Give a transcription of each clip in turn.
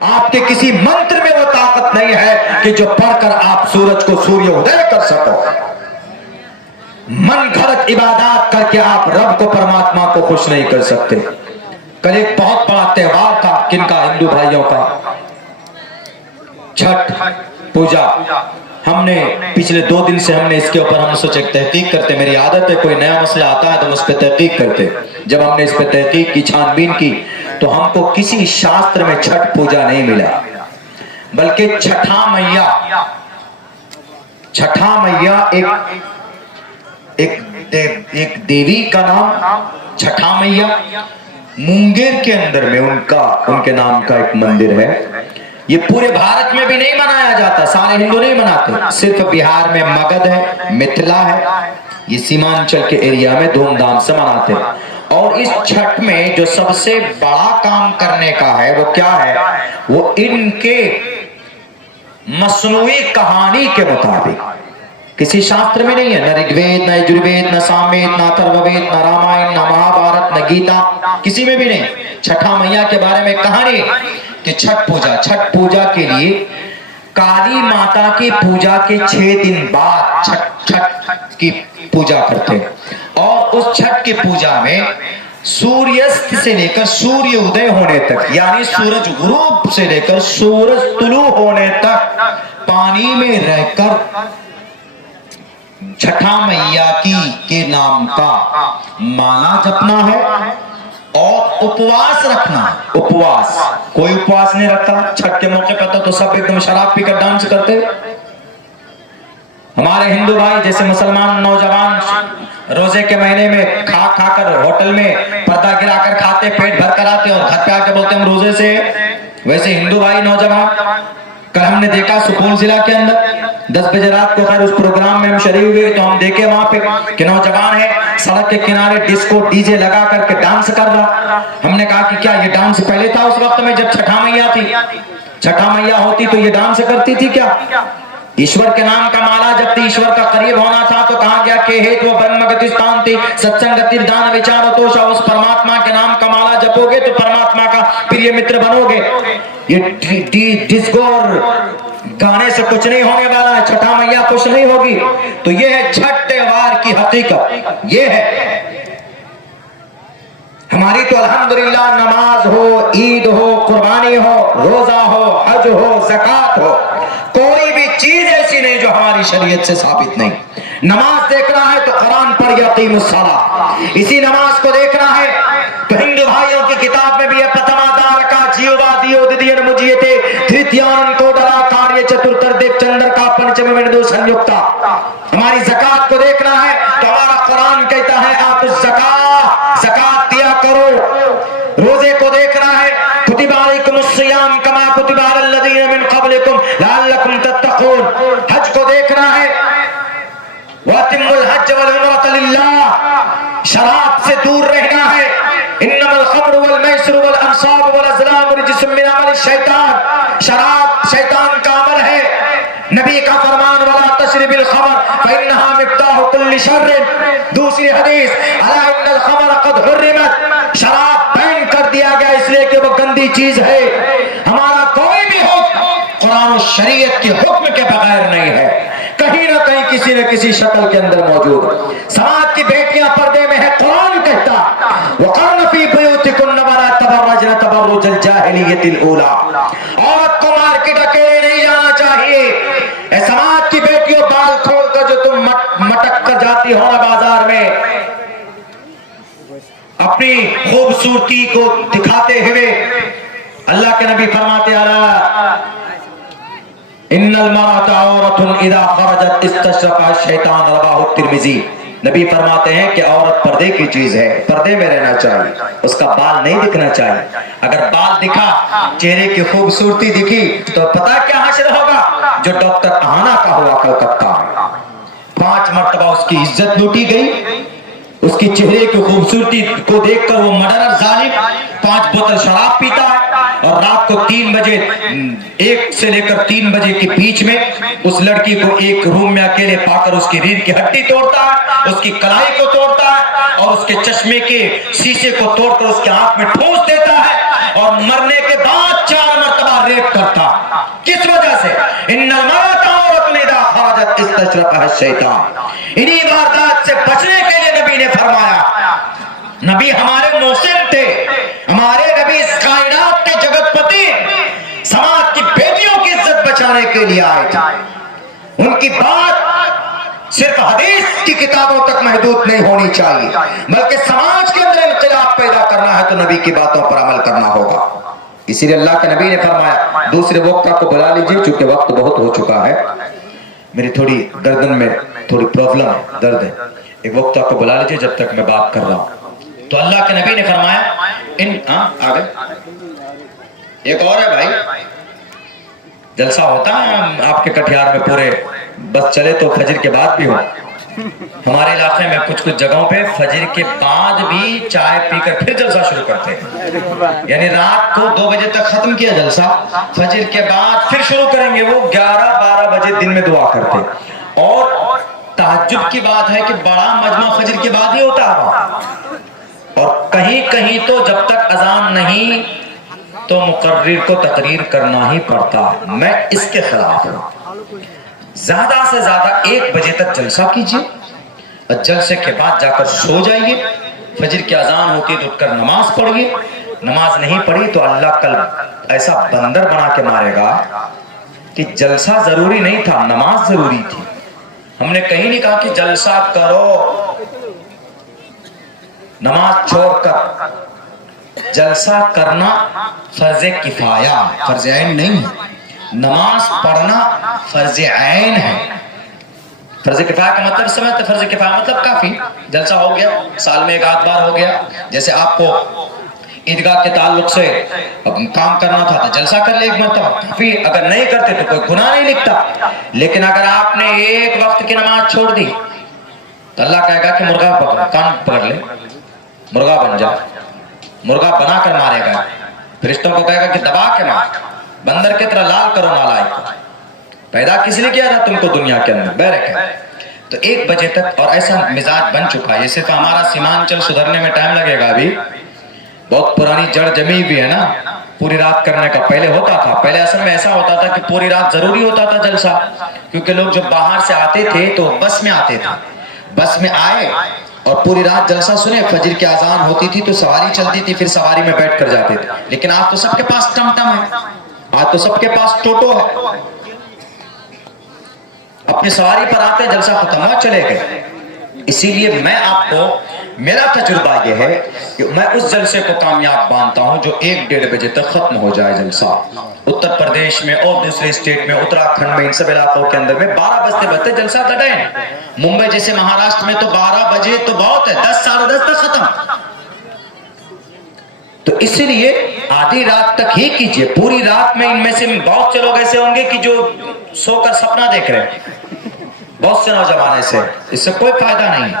आपके किसी मंत्र में वो ताकत नहीं है कि जो पढ़कर आप सूरज को सूर्योदय कर सको। मन घड़त इबादत करके आप रब को, परमात्मा को खुश नहीं कर सकते। कल एक बहुत बड़ा त्योहार था, किनका? हिंदू भाइयों का, छठ पूजा। हमने पिछले 2 दिन से हमने इसके ऊपर हम सोचे तहकीक करते। मेरी आदत है, कोई नया मसला आता है तो उस पर तहकीक करते। जब हमने इस पर तहकीक की, छानबीन की, तो हमको किसी शास्त्र में छठ पूजा नहीं मिला, बल्कि छठा मैया एक देवी का नाम छठा मैया। मुंगेर के अंदर में उनके नाम का एक मंदिर है। ये पूरे भारत में भी नहीं मनाया जाता, सारे हिंदू नहीं मनाते, सिर्फ बिहार में मगध है, मिथिला है, ये सीमांचल के एरिया में धूमधाम से मनाते हैं। और इस छठ में जो सबसे बड़ा काम करने का है वो क्या है? वो इनके मसनूई कहानी के मुताबिक, किसी शास्त्र में नहीं है, न ऋग्वेद, न यजुर्वेद, न सामवेद, न अथर्ववेद, न रामायण, न महाभारत, न गीता, किसी में भी नहीं। छठा मैया के बारे में कहानी कि छठ पूजा के लिए काली माता की पूजा के 6 दिन बाद छठ की पूजा करते हैं। और उस छठ की पूजा में सूर्यास्त से लेकर सूर्य उदय होने तक, यानी सूरज गुरूब से लेकर सूरज तुलू होने तक पानी में रहकर छठा मैया के नाम का माला जपना है और उपवास रखना। उपवास, कोई उपवास नहीं रखता। छठ के मौके पर तो सब एकदम शराब पीकर डांस करते। हमारे हिंदू भाई जैसे मुसलमान नौजवान रोजे के महीने में खा कर होटल में पर्दा गिराकर खाते, पेट भर कर आते और घर पे आके बोलते हम रोजे से, वैसे हिंदू भाई नौजवान, कल हमने देखा सुपौल जिला के अंदर 10 बजे रात को, खैर उस प्रोग्राम में हम शरीक हुए तो हम देखे वहां पे कि नौजवान है सड़क के किनारे डिस्को डीजे लगा करके डांस कर रहा। हमने कहा कि क्या ये डांस पहले था उस वक्त में जब छठा मैया थी? छठा मैया होती तो ये डांस करती थी क्या? ईश्वर के नाम का माला जपती, ईश्वर का करीब होना था तो कहा गया कि हेतु ब्रह्म गति स्थान थी सत्संग दान विचार तो उस परमात्मा के नाम का माला जपोगे तो परमात्मा का प्रिय मित्र बनोगे। ये डिस्को और गाने से कुछ नहीं होने वाला है, छठा मैया कुछ नहीं होगी। तो ये है छठ त्योहार की हकीकत, ये है हमारी। तो अल्हम्दुलिल्लाह नमाज हो, ईद हो, कुर्बानी हो, रोजा हो, हज हो, ज़कात हो, कोई भी चीज ऐसी नहीं जो हमारी शरीयत से साबित नहीं। नमाज देखना है तो कुरान पढ़ यकीमुस्सलाह, इसी नमाज को देखना है तो हिंदू भाइयों की किताब में भी है पतमादार का जीवा दियो दिदियन मुजियते तृतीयान को डरा कार्य चतुर्थर देव चंद्र का पंचम में दो संयुक्ता। हमारी ज़कात को देखना है तो हमारा कुरान कहता है आप ज़कात दिया करो। रोजे को देखना है कुतिबा अलैकुमुस सियाम कमा कुतिबा अलल लज़ीना मिन क़ब्लिकुम लअल्लकुम तत्तक़ून। हज को देखना है वतिमुल हज वल उम्रत लिल्लाह, शराब से दूर रहना है। इन्नमल खम्र वल मैसर वल अंसाब वल अज़लाम रिजसुम मिन अमल शैतान, शराब शैतान का अमल है। नबी का फरमान वला तशरिबिल खमर फइन्नहा मिफ्ताहु कुल्लि शर्र। दूसरी हदीस अला इन्नल खमर क़द हुर्रिमत, शराब बैन कर दिया गया इसलिए कि वो गंदी चीज है। हमारा कोई भी हुक्म कुरान और शरीयत के हुक्म के बगैर नहीं है, कहीं ना कहीं किसी न किसी शक्ल के अंदर मौजूद। समाज की बेटियां पर्दे में है, कुरान कहता वक़र्न फी बुयूतिकुन्न वला तबर्रजन तबर्रुजल जाहिलियतिल ऊला। औरत को मार्केट अकेले नहीं जाना चाहिए। समाज की बेटियों बाल खोलकर जो तुम मटक कर जाती हो ना बाजार में, अपनी खूबसूरती को दिखाते हुए, अल्लाह के नबी फरमाते अला इन्नल मरअता औरतुन इज़ा खरजत इस्तशरफ़ा शैतान, रवाहु तिर्मिज़ी। नबी फरमाते हैं कि औरत पर्दे की चीज है, पर्दे में रहना चाहिए, उसका बाल नहीं दिखना चाहिए। अगर बाल दिखा, चेहरे की खूबसूरती दिखी तो पता क्या हासिल होगा? जो डॉक्टर आहाना का हुआ कलकत्ता में 5 मरतबा उसकी इज्जत लूटी गई, उसकी चेहरे की खूबसूरती को देखकर वो मर्डरर जालिम 5 बोतल शराब पीता है और रात को 3 बजे 1 से लेकर 3 बजे के बीच में उस लड़की को एक रूम में अकेले पाकर उसकी रीढ़ की हड्डी तोड़ता है, उसकी कलाई को तोड़ता है और उसके चश्मे के शीशे को तोड़कर उसके आंख में ठूंस देता है और मरने के बाद 4 मरतबा रेप किस वजह से? इन्नल मरअता औरतुन इज़ा खरजत इस्तशरक़हा शैतान। इन्हीं वारदात से बचने के लिए नबी ने फरमाया, नबी हमारे मोहसिन थे, हमारे नबी इस कायनात के जगतपति, समाज की बेटियों की इज्जत बचाने के लिए आए थे। उनकी बात सिर्फ हदीस की किताबों तक महदूद नहीं होनी चाहिए, बल्कि समाज के अंदर इनकलाब पैदा करना है तो नबी की बातों पर अमल करना होगा। इसीलिए अल्लाह के नबी ने फरमाया, दूसरे वक्ता को बुला लीजिए क्योंकि वक्त बहुत हो चुका है, मेरी थोड़ी गर्दन में थोड़ी प्रॉब्लम है, दर्द है, एक वक्ता को बुला लीजिए जब तक मैं बात कर रहा हूं। तो अल्लाह के नबी ने फरमाया, इन आगे एक और है भाई, जलसा होता है आपके कटिहार में पूरे, बस चले तो फजर के बाद भी हो। हमारे इलाके में कुछ कुछ जगहों पे फजर के बाद भी चाय पीकर फिर जलसा शुरू करते हैं, यानी रात को 2 बजे तक खत्म किया जलसा, फजर के बाद फिर शुरू करेंगे। वो 11-12 बजे दिन में दुआ करते। और तहज्जुद की बात है कि बड़ा मजमा फजर के बाद ही होता है, और कहीं कहीं तो जब तक अजान नहीं तो मुकर्रिर को तकरीर करना ही पड़ता है। मैं इसके खिलाफ हूं। ज्यादा से ज्यादा 1 बजे तक जलसा कीजिए और जलसे के बाद जाकर सो जाइए। फजर की अजान होती है तो उठकर नमाज पढ़िए। नमाज नहीं पढ़ी तो अल्लाह कल ऐसा बंदर बना के मारेगा कि जलसा जरूरी नहीं था, नमाज जरूरी थी। हमने कहीं नहीं कहा कि जलसा करो नमाज छोड़कर। जलसा करना फर्ज किफाया, फर्ज ऐन नहीं है। नमाज पढ़ना फर्ज ऐन है। फर्ज किफाया का मतलब समझते? फर्ज किफाया मतलब काफी, जलसा हो गया, साल में 1 आध बार हो गया। जैसे आपको ईदगाह के ताल्लुक से काम करना था तो जलसा कर ले 1 मरतबा, काफी। अगर नहीं करते तो कोई गुनाह नहीं लिखता। लेकिन अगर आपने 1 वक्त की नमाज छोड़ दी तो अल्लाह कहेगा कि मुर्गा पकड़, कान पकड़ ले, मुर्गा बन जा। मुर्गा बनाकर मारेगा, फरिश्तों को कहेगा कि दबा के मार, बंदर की तरह लाल करो नालायक को। पैदा किस लिए किया था तुमको दुनिया के अंदर? बैरक है। तो 1 बजे तक, और ऐसा मिजाज बन चुका है। ऐसे तो हमारा सीमांचल सुधरने में टाइम लगेगा, अभी बहुत पुरानी जड़ जमी हुई है ना। पूरी रात करने का पहले होता था, पहले असल में ऐसा होता था कि पूरी रात जरूरी होता था जलसा, क्योंकि लोग जब बाहर से आते थे तो बस में आते थे, बस में आए और पूरी रात जलसा सुने। फजर की अजान होती थी तो सवारी चलती थी, फिर सवारी में बैठ कर जाते थे। लेकिन आज तो सबके पास टमटम है, आज तो सबके पास टोटो है, अपनी सवारी पर आते, जलसा खत्म हुआ, चले गए। इसीलिए मैं आपको, मेरा तजुर्बा यह है कि मैं उस जलसे को कामयाब मानता हूं जो 1-1.5 बजे तक खत्म हो जाए जलसा। उत्तर प्रदेश में और दूसरे स्टेट में, उत्तराखंड में, इन सब इलाकों के अंदर में 12 बजते बजते जलसा कटे। मुंबई जैसे महाराष्ट्र में तो 12 बजे तो बहुत है, 10 साढ़े 10 तक खत्म। तो इसलिए आधी रात तक ही कीजिए। पूरी रात में इनमें से बहुत से लोग ऐसे होंगे कि जो सोकर सपना देख रहे हैं, बहुत से नौजवान ऐसे, इससे कोई फायदा नहीं।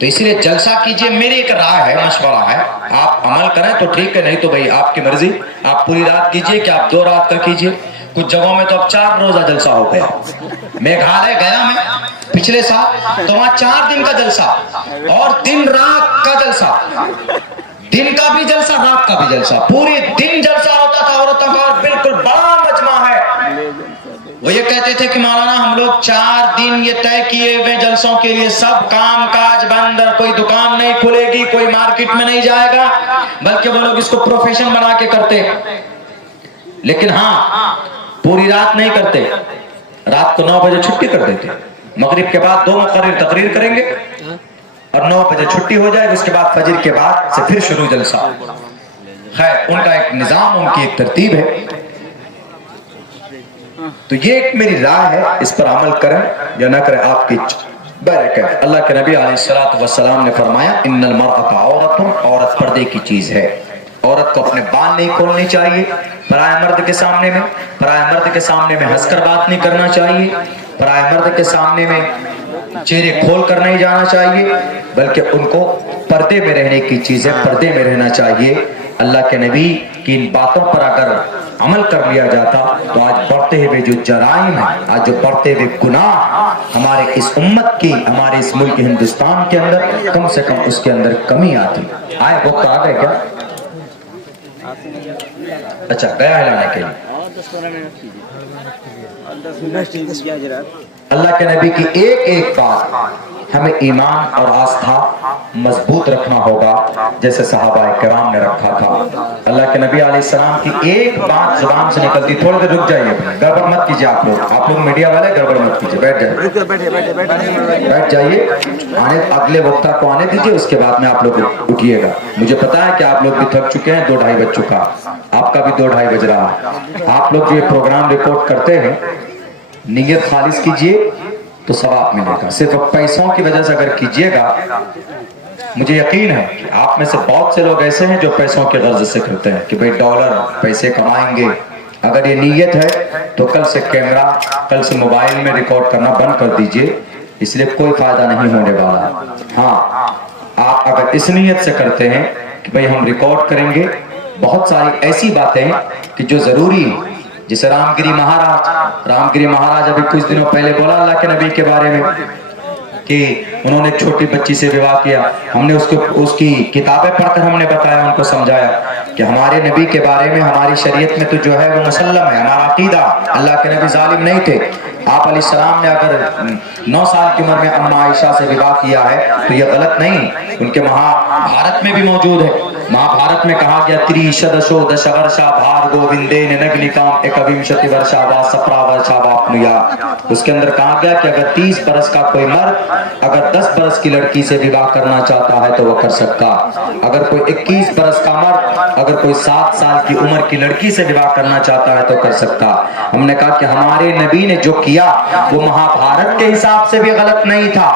तो इसलिए जलसा कीजिए। मेरी एक राय है, मशवरा है, आप अमल करें तो ठीक है, नहीं तो भाई आपकी मर्जी। आप पूरी रात कीजिए कि आप 2 रात का कीजिए। कुछ जगहों में तो अब 4 रोजा जलसा हो गया। मेघालय गया मैं पिछले साल, तो वहां 4 दिन का जलसा और दिन रात का जलसा, दिन का भी जलसा, रात का भी जलसा, पूरे दिन जलसा होता था औरतों का। बिल्कुल बड़ा मजमा है। वो ये कहते थे कि मौलाना हम लोग 4 दिन ये तय किए हुए जलसों के लिए, सब काम काज बंद, कोई दुकान नहीं खुलेगी, कोई मार्केट में नहीं जाएगा, बल्कि वो लोग इसको प्रोफेशन बना के करते। लेकिन हाँ, पूरी रात नहीं करते, रात को 9 बजे छुट्टी कर देते। मगरिब के बाद 2 मुकर्रिर तकरीर करेंगे और 9 बजे छुट्टी हो जाएगी। उसके बाद फजर के बाद से फिर शुरू जलसा। खैर, उनका एक निजाम, उनकी एक तरतीब है। तो ये एक मेरी राय है, इस पर अमल करें या ना करें आपकी बैरक है। अल्लाह के नबी अलैहिस्सलातु वस्सलाम ने फरमाया, इन्नल मरअता औरतुन, औरत पर्दे की चीज है। औरत को अपने बाल नहीं खोलने चाहिए पराये मर्द के सामने में। पराये मर्द के सामने में हंसकर बात नहीं करना चाहिए। पराये मर्द के सामने में चेहरे खोल कर नहीं जाना चाहिए, बल्कि उनको पर्दे में रहने की चीजें, पर्दे में रहना चाहिए। अल्लाह के नबी की इन बातों पर अगर अमल कर लिया जाता तो आज बढ़ते हुए जो जराइम है, आज जो बढ़ते हुए गुनाह हमारे इस उम्मत की, हमारे इस मुल्क हिंदुस्तान के अंदर, कम से कम उसके अंदर कमी आती। आए वक्त आ गए क्या? अच्छा, गया हिलाने के लिए अल्लाह के नबी की एक एक बात हमें ईमान और आस्था मजबूत रखना होगा, जैसे सहाबा किराम ने रखा था। अल्लाह के नबी अलैहिस्सलाम की एक बात जुबान से निकलती, थोड़ी देर रुक जाइए, गड़बड़ मत कीजिए आप लोग मीडिया वाले गड़बड़ मत कीजिए, बैठ जाइए, बैठ जाइए, अगले वक्ता को आने दीजिए, उसके बाद में आप लोग उठिएगा। मुझे पता है कि आप लोग भी थक चुके हैं, 2-2:30 बज चुका, आपका भी 2-2:30 बज रहा है। आप लोग जो प्रोग्राम रिकॉर्ड करते हैं, नीयत खालिस कीजिए तो सवाब मिलेगा। सिर्फ पैसों की वजह से अगर कीजिएगा, मुझे यकीन है कि आप में से बहुत से लोग ऐसे हैं जो पैसों के गर्ज से करते हैं कि भाई डॉलर पैसे कमाएंगे। अगर ये नीयत है तो कल से कैमरा, कल से मोबाइल में रिकॉर्ड करना बंद कर दीजिए, इसलिए कोई फायदा नहीं होने वाला। हाँ, आप अगर इस नीयत से करते हैं कि भाई हम रिकॉर्ड करेंगे बहुत सारी ऐसी बातें कि जो जरूरी, जैसे रामगिरी महाराज अभी कुछ दिनों पहले बोला अल्लाह के नबी के बारे में कि उन्होंने एक छोटी बच्ची से विवाह किया। हमने उसकी किताबें पढ़कर हमने बताया, उनको समझाया कि हमारे नबी के बारे में हमारी शरीयत में तो जो है वो मुसल्लम है, हमारा अकीदा, अल्लाह के नबी जालिम नहीं थे। आप अलैहिस्सलाम ने अगर 9 साल की उम्र में अम्मा आयशा से विवाह किया है तो यह गलत नहीं, उनके महाभारत में भी मौजूद है। महाभारत में कहा गया त्रिशदशो दश वर्षा भार गोविंदे नग्निकाम एकविंशति वर्षा वा सप्रा वर्षा वापनुया। उसके अंदर कहा गया कि अगर 30 बरस का कोई मर्द अगर 10 बरस की लड़की से विवाह करना चाहता है तो वह कर सकता। अगर कोई 21 बरस का मर्द अगर कोई 7 साल की उम्र की लड़की से विवाह करना चाहता है तो कर सकता। हमने कहा कि हमारे नबी ने जो किया वो महाभारत के हिसाब से भी गलत नहीं था।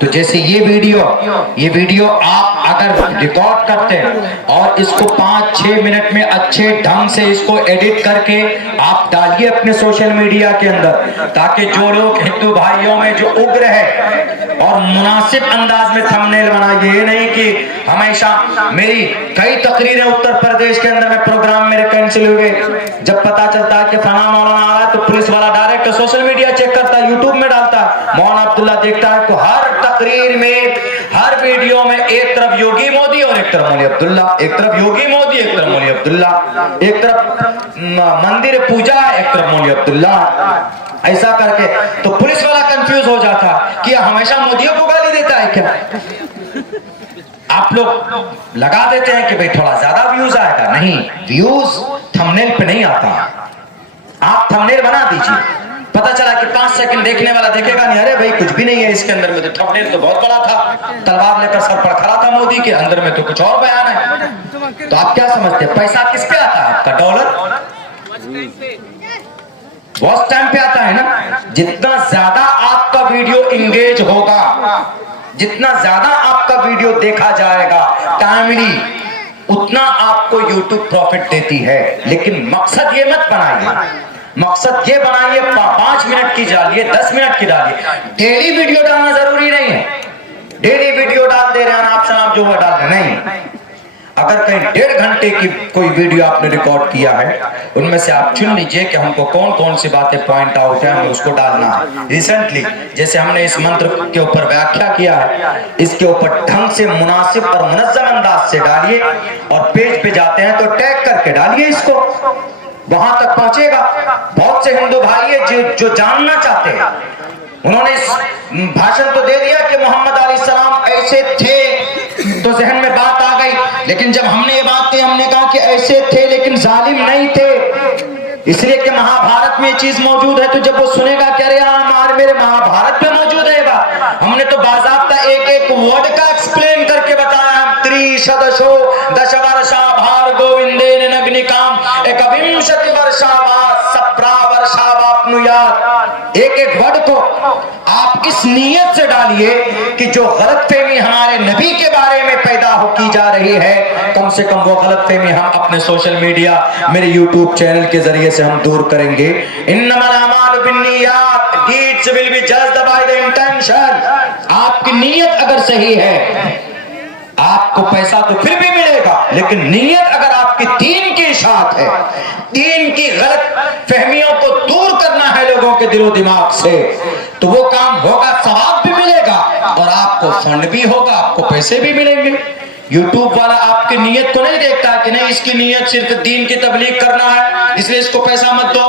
तो जैसे ये वीडियो आप अगर रिकॉर्ड करते हैं और इसको 5-6 मिनट में अच्छे ढंग से इसको एडिट करके आप डालिए अपने सोशल मीडिया के अंदर, ताकि जो लोग हिंदू भाइयों में जो उग्र है और मुनासिब अंदाज में थंबनेल बनाइए। ये नहीं कि हमेशा मेरी कई तकरीरें उत्तर प्रदेश के अंदर में प्रोग्राम मेरे कैंसिल हुए, जब पता चलता है कि फना मौलाना आ रहा है तो पुलिस वाला डायरेक्ट सोशल मीडिया चेक करता है, यूट्यूब में डालता है, मौलाना अब्दुल्ला देखता है तो हर तकरीर में, हर वीडियो में एक तरफ योगी मोदी और एक तरफ मौलवी अब्दुल्ला, एक तरफ योगी मोदी एक तरफ मौलवी अब्दुल्ला, एक तरफ मंदिर पूजा एक तरफ मौलवी अब्दुल्ला, ऐसा करके तो पुलिस वाला कंफ्यूज हो जाता कि हमेशा मोदियों को गाली देता है क्या। आप लोग लगा देते हैं कि भाई थोड़ा ज्यादा व्यूज आएगा, नहीं, व्यूज थंबनेल पे नहीं आता। आप थंबनेल बना दीजिए, पता चला कि 5 सेकंड देखने वाला देखेगा नहीं, अरे भाई कुछ भी नहीं है इसके अंदर में, तो थंबनेल तो बहुत बड़ा था, तलवार लेकर सर पर खड़ा था मोदी के, अंदर में तो कुछ और बयान है। तो आप क्या समझते हैं पैसा किस पे आता है आपका? डॉलर बहुत टाइम पे आता है ना। जितना ज्यादा आपका वीडियो इंगेज होगा, जितना ज्यादा आपका वीडियो देखा जाएगा टाइमली, उतना आपको YouTube प्रॉफिट देती है। लेकिन मकसद ये मत बनाइए, मकसद ये बनाइए 5 मिनट की डालिए, 10 मिनट की डालिए। डेली वीडियो डालना जरूरी नहीं है, डेली वीडियो डाल दे रहे हैं आप शनाब जो डाल रहे नहीं। अगर कहीं 1.5 घंटे की कोई वीडियो आपने रिकॉर्ड किया है, उनमें से आप चुन लीजिए कि हमको कौन कौन सी बातें पॉइंट आउट है, हमें उसको डालना है। रिसेंटली जैसे हमने इस मंत्र के ऊपर व्याख्या किया है, इसके ऊपर ढंग से मुनासिब और मुनज़्ज़म अंदाज से डालिए, और पेज पे जाते हैं तो टैग करके डालिए इसको, वहां तक पहुंचेगा। बहुत से हिंदू भाई है जो जानना चाहते हैं, उन्होंने इस भाषण तो दे दिया कि मोहम्मद अलैहिस्सलाम ऐसे थे, तो जहन में बात आ गई, लेकिन जब हमने ये बात की, हमने कहा कि ऐसे थे लेकिन जालिम नहीं थे, इसलिए कि महाभारत में ये चीज मौजूद है। तो जब वो सुनेगा कि अरे यार मेरे महाभारत में मौजूद है बात, हमने तो बाज़ाब्ता एक एक वर्ड का एक्सप्लेन करके बताया। त्रिशदशो दश वर्षा भार गोविंदे नग्निकाम एकविंशति वर्षा वा सप्रा वर्षा वापनुयात। एक एक वर्ड को आप इस नीयत से डालिए कि जो गलतफहमी हमारे नबी के बारे में पैदा की जा रही है, कम से कम वो गलतफहमी हम अपने सोशल मीडिया, मेरे यूट्यूब चैनल के जरिए से हम दूर करेंगे। इन्नमल अमालु बिन्नियात, deeds will be judged by the intention. आपकी नीयत अगर सही है, आपको पैसा तो फिर भी मिलेगा, लेकिन नीयत अगर आपकी दीन के साथ है, दीन की गलत फहमियों को दूर करना है लोगों के दिलो दिमाग से, तो वो काम होगा, सवाब भी मिलेगा और आपको फंड भी होगा, आपको पैसे भी मिलेंगे। यूट्यूब वाला आपकी नीयत को नहीं देखता कि नहीं इसकी नीयत सिर्फ दीन की तबलीग करना है इसलिए इसको पैसा मत दो,